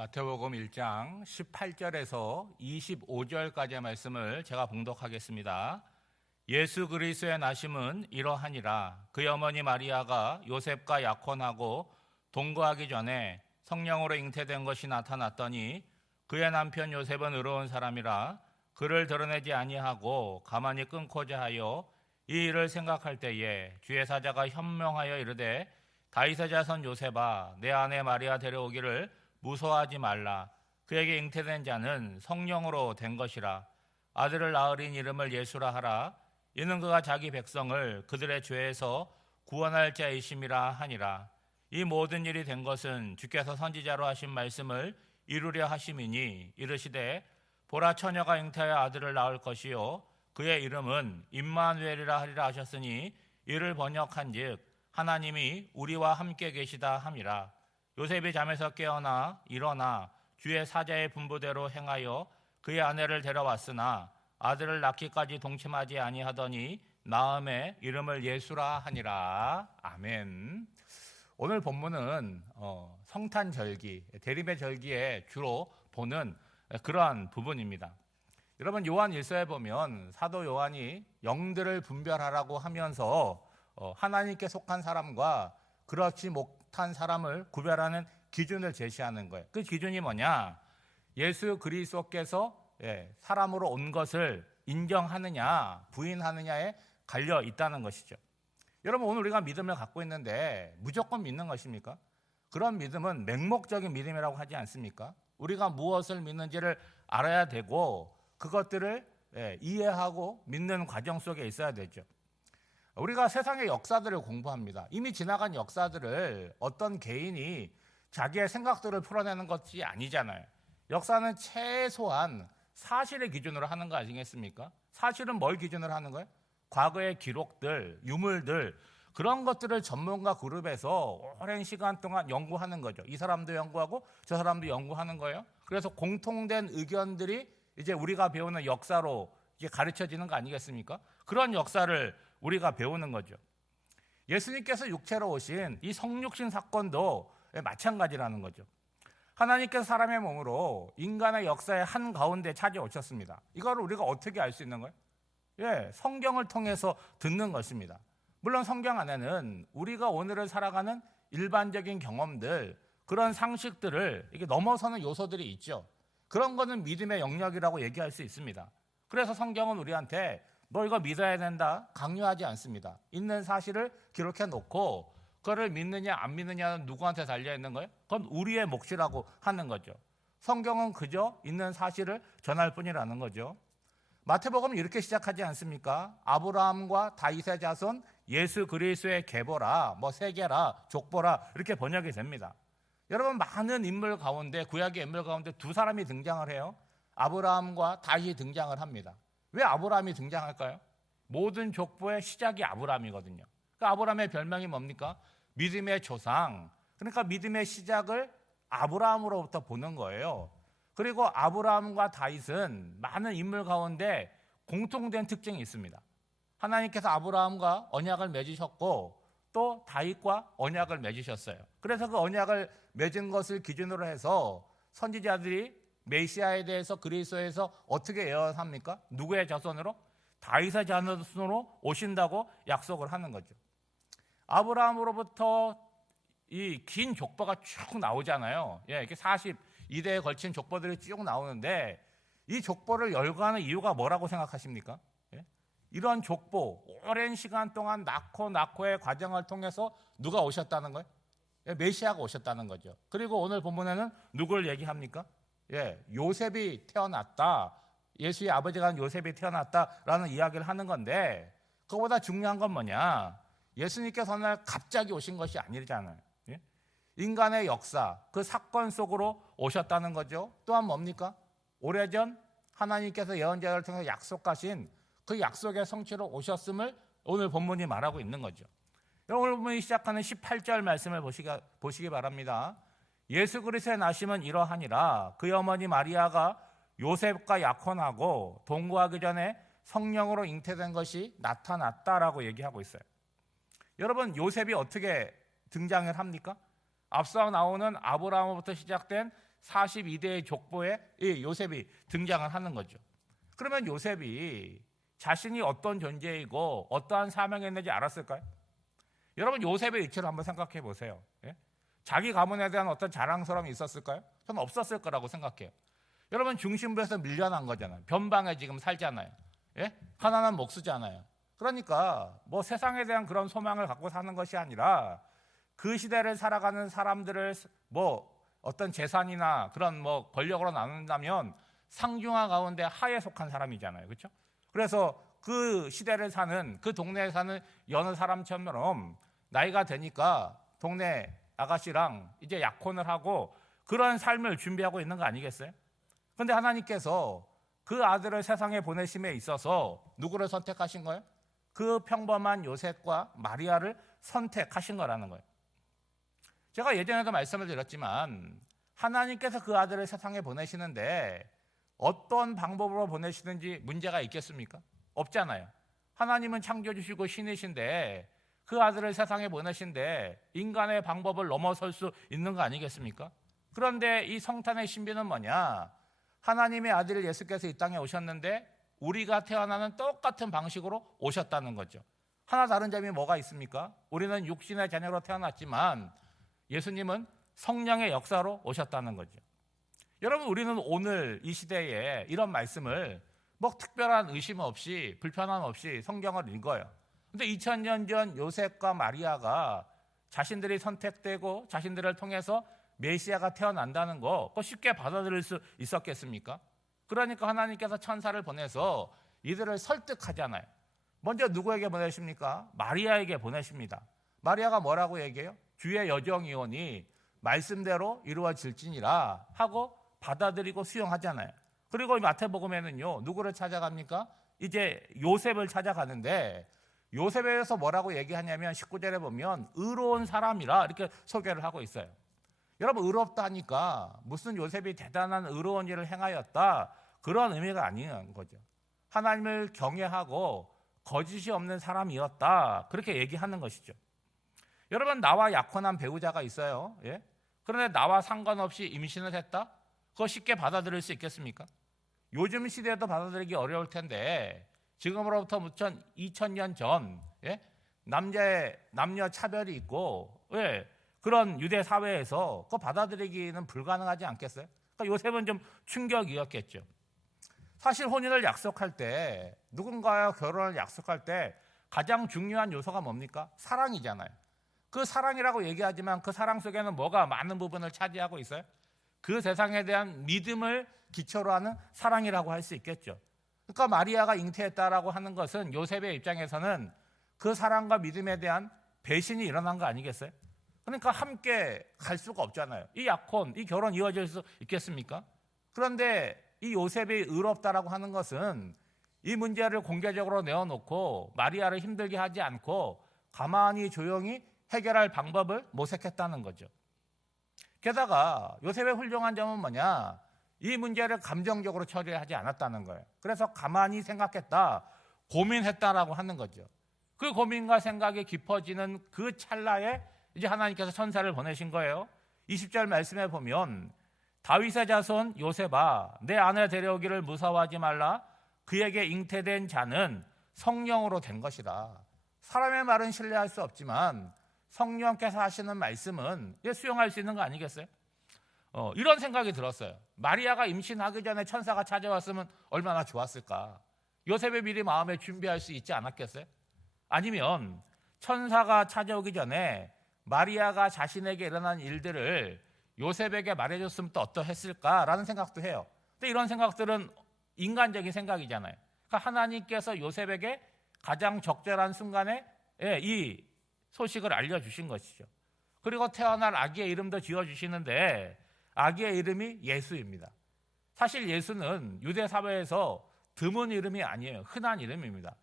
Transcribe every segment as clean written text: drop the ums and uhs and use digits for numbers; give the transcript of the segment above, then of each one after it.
마태복음 1장 18절에서 25절까지의 말씀을 제가 봉독하겠습니다. 예수 그리스도의 나심은 이러하니라. 그의 어머니 마리아가 요셉과 약혼하고 동거하기 전에 성령으로 잉태된 것이 나타났더니 그의 남편 요셉은 의로운 사람이라 그를 드러내지 아니하고 가만히 끊고자 하여 이 일을 생각할 때에 주의 사자가 현명하여 이르되 다윗의 자손 요셉아 내 아내 마리아 데려오기를 무서워하지 말라. 그에게 잉태된 자는 성령으로 된 것이라. 아들을 낳으린 이름을 예수라 하라. 이는 그가 자기 백성을 그들의 죄에서 구원할 자이심이라 하니라. 이 모든 일이 된 것은 주께서 선지자로 하신 말씀을 이루려 하심이니 이르시되 보라 처녀가 잉태하여 아들을 낳을 것이요 그의 이름은 임마누엘이라 하리라 하셨으니 이를 번역한즉 하나님이 우리와 함께 계시다 함이라. 요셉이 잠에서 깨어나 일어나 주의 사자의 분부대로 행하여 그의 아내를 데려왔으나 아들을 낳기까지 동침하지 아니하더니 나음에 이름을 예수라 하니라. 아멘. 오늘 본문은 성탄절기, 대림의 절기에 주로 보는 그러한 부분입니다. 여러분 요한 1서에 보면 사도 요한이 영들을 분별하라고 하면서 하나님께 속한 사람과 그렇지 못한 사람을 구별하는 기준을 제시하는 거예요. 그 기준이 뭐냐? 예수 그리스도께서 사람으로 온 것을 인정하느냐 부인하느냐에 갈려 있다는 것이죠. 여러분 오늘 우리가 믿음을 갖고 있는데 무조건 믿는 것입니까? 그런 믿음은 맹목적인 믿음이라고 하지 않습니까? 우리가 무엇을 믿는지를 알아야 되고 그것들을 이해하고 믿는 과정 속에 있어야 되죠. 우리가 세상의 역사들을 공부합니다. 이미 지나간 역사들을 어떤 개인이 자기의 생각들을 풀어내는 것이 아니잖아요. 역사는 최소한 사실의 기준으로 하는 거 아니겠습니까? 사실은 뭘 기준으로 하는 거예요? 과거의 기록들, 유물들 그런 것들을 전문가 그룹에서 오랜 시간 동안 연구하는 거죠. 이 사람도 연구하고 저 사람도 연구하는 거예요. 그래서 공통된 의견들이 이제 우리가 배우는 역사로 이게 가르쳐지는 거 아니겠습니까? 그런 역사를 우리가 배우는 거죠. 예수님께서 육체로 오신 이 성육신 사건도 마찬가지라는 거죠. 하나님께서 사람의 몸으로 인간의 역사의 한가운데 찾아오셨습니다. 이걸 우리가 어떻게 알 수 있는 거예요? 성경을 통해서 듣는 것입니다. 물론 성경 안에는 우리가 오늘을 살아가는 일반적인 경험들, 그런 상식들을 이게 넘어서는 요소들이 있죠. 그런 거는 믿음의 영역이라고 얘기할 수 있습니다. 그래서 성경은 우리한테 너 이거 믿어야 된다 강요하지 않습니다. 있는 사실을 기록해 놓고 그거를 믿느냐 안 믿느냐는 누구한테 달려있는 거예요? 그건 우리의 몫이라고 하는 거죠. 성경은 그저 있는 사실을 전할 뿐이라는 거죠. 마태복음은 이렇게 시작하지 않습니까? 아브라함과 다윗의 자손 예수 그리스도의 계보라, 세계라, 족보라 이렇게 번역이 됩니다. 여러분 많은 인물 가운데 구약의 인물 가운데 두 사람이 등장을 해요. 아브라함과 다윗이 등장을 합니다. 왜 아브라함이 등장할까요? 모든 족보의 시작이 아브라함이거든요. 그러니까 아브라함의 별명이 뭡니까? 믿음의 조상. 그러니까 믿음의 시작을 아브라함으로부터 보는 거예요. 그리고 아브라함과 다윗은 많은 인물 가운데 공통된 특징이 있습니다. 하나님께서 아브라함과 언약을 맺으셨고 또 다윗과 언약을 맺으셨어요. 그래서 그 언약을 맺은 것을 기준으로 해서 선지자들이 메시아에 대해서 그리스도에서 어떻게 예언합니까? 누구의 자손으로? 다윗의 자손으로 오신다고 약속을 하는 거죠. 아브라함으로부터 이 긴 족보가 쭉 나오잖아요. 이렇게 42대에 걸친 족보들이 쭉 나오는데 이 족보를 열거하는 이유가 뭐라고 생각하십니까? 이런 족보, 오랜 시간 동안 낳고의 과정을 통해서 누가 오셨다는 거예요? 메시아가 오셨다는 거죠. 그리고 오늘 본문에는 누구를 얘기합니까? 요셉이 태어났다. 예수의 아버지가 요셉이 태어났다라는 이야기를 하는 건데 그거보다 중요한 건 뭐냐? 예수님께서 어느 날 갑자기 오신 것이 아니잖아요. 인간의 역사, 그 사건 속으로 오셨다는 거죠. 또한 뭡니까? 오래전 하나님께서 예언자를 통해서 약속하신 그 약속의 성취로 오셨음을 오늘 본문이 말하고 있는 거죠. 오늘 본문이 시작하는 18절 말씀을 보시기 바랍니다. 예수 그리스도의 나심은 이러하니라. 그의 어머니 마리아가 요셉과 약혼하고 동거하기 전에 성령으로 잉태된 것이 나타났다라고 얘기하고 있어요. 여러분 요셉이 어떻게 등장을 합니까? 앞서 나오는 아브라함부터 시작된 42대의 족보에 이 요셉이 등장을 하는 거죠. 그러면 요셉이 자신이 어떤 존재이고 어떠한 사명이 있는지 알았을까요? 여러분 요셉의 위치를 한번 생각해 보세요. 예? 자기 가문에 대한 어떤 자랑스러움이 있었을까요? 저는 없었을 거라고 생각해요. 여러분 중심부에서 밀려난 거잖아요. 변방에 지금 살잖아요. 예? 가난한 목수잖아요. 그러니까 뭐 세상에 대한 그런 소망을 갖고 사는 것이 아니라 그 시대를 살아가는 사람들을 뭐 어떤 재산이나 그런 뭐 권력으로 나눈다면 상중하 가운데 하에 속한 사람이잖아요. 그렇죠? 그래서 그 시대를 사는 그 동네에 사는 여느 사람처럼 나이가 되니까 동네 아가씨랑 이제 약혼을 하고 그런 삶을 준비하고 있는 거 아니겠어요? 그런데 하나님께서 그 아들을 세상에 보내심에 있어서 누구를 선택하신 거예요? 그 평범한 요셉과 마리아를 선택하신 거라는 거예요. 제가 예전에도 말씀을 드렸지만 하나님께서 그 아들을 세상에 보내시는데 어떤 방법으로 보내시는지 문제가 있겠습니까? 없잖아요. 하나님은 창조주시고 신이신데 그 아들을 세상에 보내신데 인간의 방법을 넘어설 수 있는 거 아니겠습니까? 그런데 이 성탄의 신비는 뭐냐? 하나님의 아들 예수께서 이 땅에 오셨는데 우리가 태어나는 똑같은 방식으로 오셨다는 거죠. 하나 다른 점이 뭐가 있습니까? 우리는 육신의 자녀로 태어났지만 예수님은 성령의 역사로 오셨다는 거죠. 여러분 우리는 오늘 이 시대에 이런 말씀을 뭐 특별한 의심 없이 불편함 없이 성경을 읽어요. 근데 2000년 전 요셉과 마리아가 자신들이 선택되고 자신들을 통해서 메시아가 태어난다는 거 그거 쉽게 받아들일 수 있었겠습니까? 그러니까 하나님께서 천사를 보내서 이들을 설득하잖아요. 먼저 누구에게 보내십니까? 마리아에게 보내십니다. 마리아가 뭐라고 얘기해요? 주의 여정이오니 말씀대로 이루어질지니라 하고 받아들이고 수용하잖아요. 그리고 마태복음에는요 누구를 찾아갑니까? 이제 요셉을 찾아가는데 요셉에 대해서 뭐라고 얘기하냐면 19절에 보면 의로운 사람이라 이렇게 소개를 하고 있어요. 여러분 의롭다 하니까 무슨 요셉이 대단한 의로운 일을 행하였다 그런 의미가 아닌 거죠. 하나님을 경외하고 거짓이 없는 사람이었다 그렇게 얘기하는 것이죠. 여러분 나와 약혼한 배우자가 있어요. 예? 그런데 나와 상관없이 임신을 했다? 그거 쉽게 받아들일 수 있겠습니까? 요즘 시대에도 받아들이기 어려울 텐데 지금으로부터 2000년 전 예? 남녀 차별이 있고 예? 그런 유대 사회에서 그거 받아들이기는 불가능하지 않겠어요? 그러니까 요셉은 좀 충격이었겠죠. 사실 혼인을 약속할 때 누군가와 결혼을 약속할 때 가장 중요한 요소가 뭡니까? 사랑이잖아요. 그 사랑이라고 얘기하지만 그 사랑 속에는 뭐가 많은 부분을 차지하고 있어요? 그 세상에 대한 믿음을 기초로 하는 사랑이라고 할 수 있겠죠. 그러니까 마리아가 잉태했다라고 하는 것은 요셉의 입장에서는 그 사랑과 믿음에 대한 배신이 일어난 거 아니겠어요? 그러니까 함께 갈 수가 없잖아요. 이 약혼, 이 결혼 이어질 수 있겠습니까? 그런데 이 요셉이 의롭다라고 하는 것은 이 문제를 공개적으로 내어놓고 마리아를 힘들게 하지 않고 가만히 조용히 해결할 방법을 모색했다는 거죠. 게다가 요셉의 훌륭한 점은 뭐냐? 이 문제를 감정적으로 처리하지 않았다는 거예요. 그래서 가만히 생각했다, 고민했다라고 하는 거죠. 그 고민과 생각이 깊어지는 그 찰나에 이제 하나님께서 천사를 보내신 거예요. 20절 말씀에 보면 다윗의 자손 요셉아 내 아내 데려오기를 무서워하지 말라. 그에게 잉태된 자는 성령으로 된 것이다. 사람의 말은 신뢰할 수 없지만 성령께서 하시는 말씀은 수용할 수 있는 거 아니겠어요? 이런 생각이 들었어요. 마리아가 임신하기 전에 천사가 찾아왔으면 얼마나 좋았을까? 요셉의 미리 마음에 준비할 수 있지 않았겠어요? 아니면 천사가 찾아오기 전에 마리아가 자신에게 일어난 일들을 요셉에게 말해줬으면 또 어떠했을까라는 생각도 해요. 근데 이런 생각들은 인간적인 생각이잖아요. 그러니까 하나님께서 요셉에게 가장 적절한 순간에 이 소식을 알려주신 것이죠. 그리고 태어날 아기의 이름도 지어주시는데 아기의 이름이 예수입니다. 사실 예수는 유대 사회에서 드문 이름이 아니에요. 흔한 이름입니다.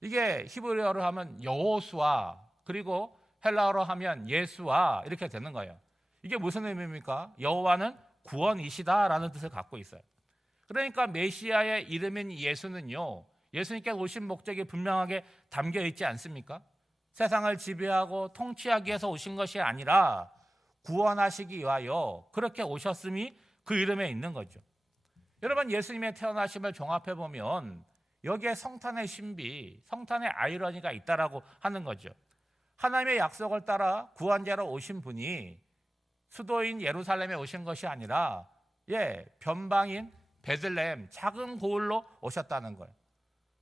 이게 히브리어로 하면 여호수아 그리고 헬라어로 하면 예수아 이렇게 되는 거예요. 이게 무슨 의미입니까? 여호와는 구원이시다라는 뜻을 갖고 있어요. 그러니까 메시아의 이름인 예수는요, 예수님께서 오신 목적이 분명하게 담겨 있지 않습니까? 세상을 지배하고 통치하기 위해서 오신 것이 아니라 구원하시기 위하여 그렇게 오셨음이 그 이름에 있는 거죠. 여러분, 예수님의 태어나심을 종합해 보면 여기에 성탄의 신비, 성탄의 아이러니가 있다라고 하는 거죠. 하나님의 약속을 따라 구원자로 오신 분이 수도인 예루살렘에 오신 것이 아니라 변방인 베들레헴 작은 고을로 오셨다는 거예요.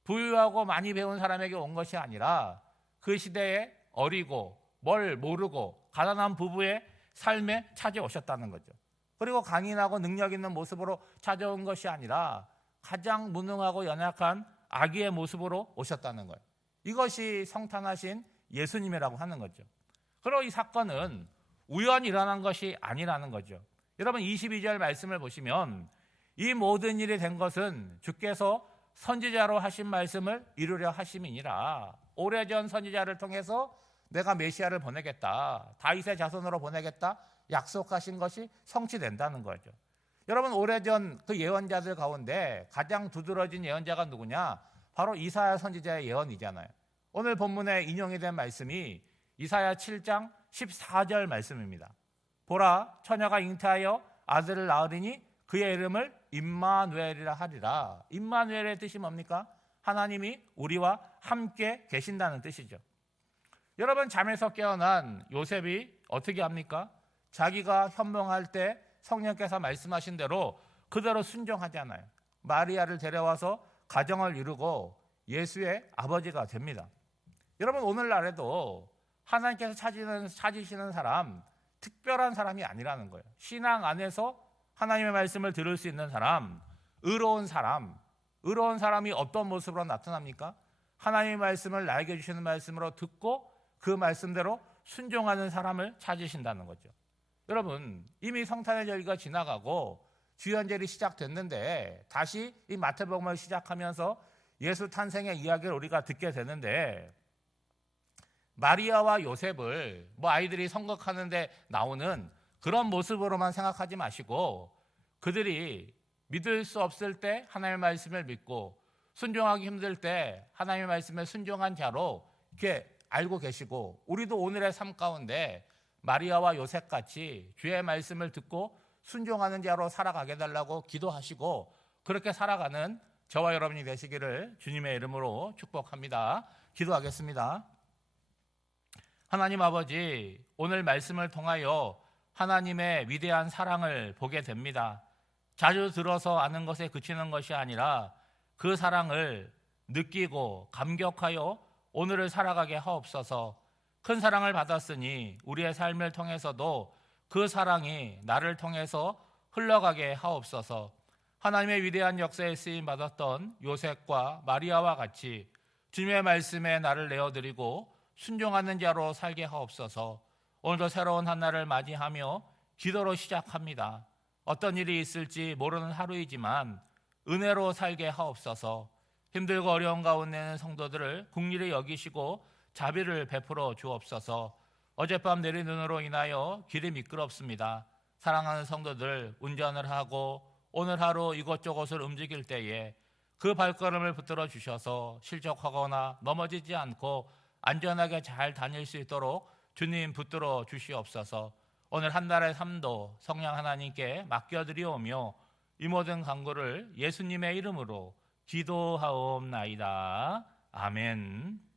부유하고 많이 배운 사람에게 온 것이 아니라 그 시대에 어리고 뭘 모르고 가난한 부부의 삶에 찾아오셨다는 거죠. 그리고 강인하고 능력 있는 모습으로 찾아온 것이 아니라 가장 무능하고 연약한 아기의 모습으로 오셨다는 거예요. 이것이 성탄하신 예수님이라고 하는 거죠. 그리고 이 사건은 우연히 일어난 것이 아니라는 거죠. 여러분, 22절 말씀을 보시면 이 모든 일이 된 것은 주께서 선지자로 하신 말씀을 이루려 하심이니라. 오래전 선지자를 통해서 내가 메시아를 보내겠다, 다윗의 자손으로 보내겠다 약속하신 것이 성취된다는 거죠. 여러분, 오래전 그 예언자들 가운데 가장 두드러진 예언자가 누구냐? 바로 이사야 선지자의 예언이잖아요. 오늘 본문에 인용이 된 말씀이 이사야 7장 14절 말씀입니다. 보라, 처녀가 잉태하여 아들을 낳으리니 그의 이름을 임마누엘이라 하리라. 임마누엘의 뜻이 뭡니까? 하나님이 우리와 함께 계신다는 뜻이죠. 여러분, 잠에서 깨어난 요셉이 어떻게 합니까? 자기가 현몽할 때 성령께서 말씀하신 대로 그대로 순종하잖아요. 마리아를 데려와서 가정을 이루고 예수의 아버지가 됩니다. 여러분, 오늘날에도 하나님께서 찾으시는 사람, 특별한 사람이 아니라는 거예요. 신앙 안에서 하나님의 말씀을 들을 수 있는 사람, 의로운 사람이 어떤 모습으로 나타납니까? 하나님의 말씀을 나에게 주시는 말씀으로 듣고 그 말씀대로 순종하는 사람을 찾으신다는 거죠. 여러분, 이미 성탄의 절기가 지나가고 주연절이 시작됐는데 다시 이 마태복음을 시작하면서 예수 탄생의 이야기를 우리가 듣게 되는데, 마리아와 요셉을 아이들이 선곡하는데 나오는 그런 모습으로만 생각하지 마시고, 그들이 믿을 수 없을 때 하나님의 말씀을 믿고 순종하기 힘들 때 하나님의 말씀에 순종한 자로 이렇게 알고 계시고, 우리도 오늘의 삶 가운데 마리아와 요셉같이 주의 말씀을 듣고 순종하는 자로 살아가게 달라고 기도하시고 그렇게 살아가는 저와 여러분이 되시기를 주님의 이름으로 축복합니다. 기도하겠습니다. 하나님 아버지, 오늘 말씀을 통하여 하나님의 위대한 사랑을 보게 됩니다. 자주 들어서 아는 것에 그치는 것이 아니라 그 사랑을 느끼고 감격하여 오늘을 살아가게 하옵소서. 큰 사랑을 받았으니 우리의 삶을 통해서도 그 사랑이 나를 통해서 흘러가게 하옵소서. 하나님의 위대한 역사에 쓰임 받았던 요셉과 마리아와 같이 주님의 말씀에 나를 내어드리고 순종하는 자로 살게 하옵소서. 오늘도 새로운 한 날을 맞이하며 기도로 시작합니다. 어떤 일이 있을지 모르는 하루이지만 은혜로 살게 하옵소서. 힘들고 어려운 가운데는 성도들을 긍휼히 여기시고 자비를 베풀어 주옵소서. 어젯밤 내린 눈으로 인하여 길이 미끄럽습니다. 사랑하는 성도들 운전을 하고 오늘 하루 이곳저곳을 움직일 때에 그 발걸음을 붙들어 주셔서 실족하거나 넘어지지 않고 안전하게 잘 다닐 수 있도록 주님 붙들어 주시옵소서. 오늘 한 달의 삶도 성령 하나님께 맡겨드리오며 이 모든 간구를 예수님의 이름으로 기도하옵나이다. 아멘.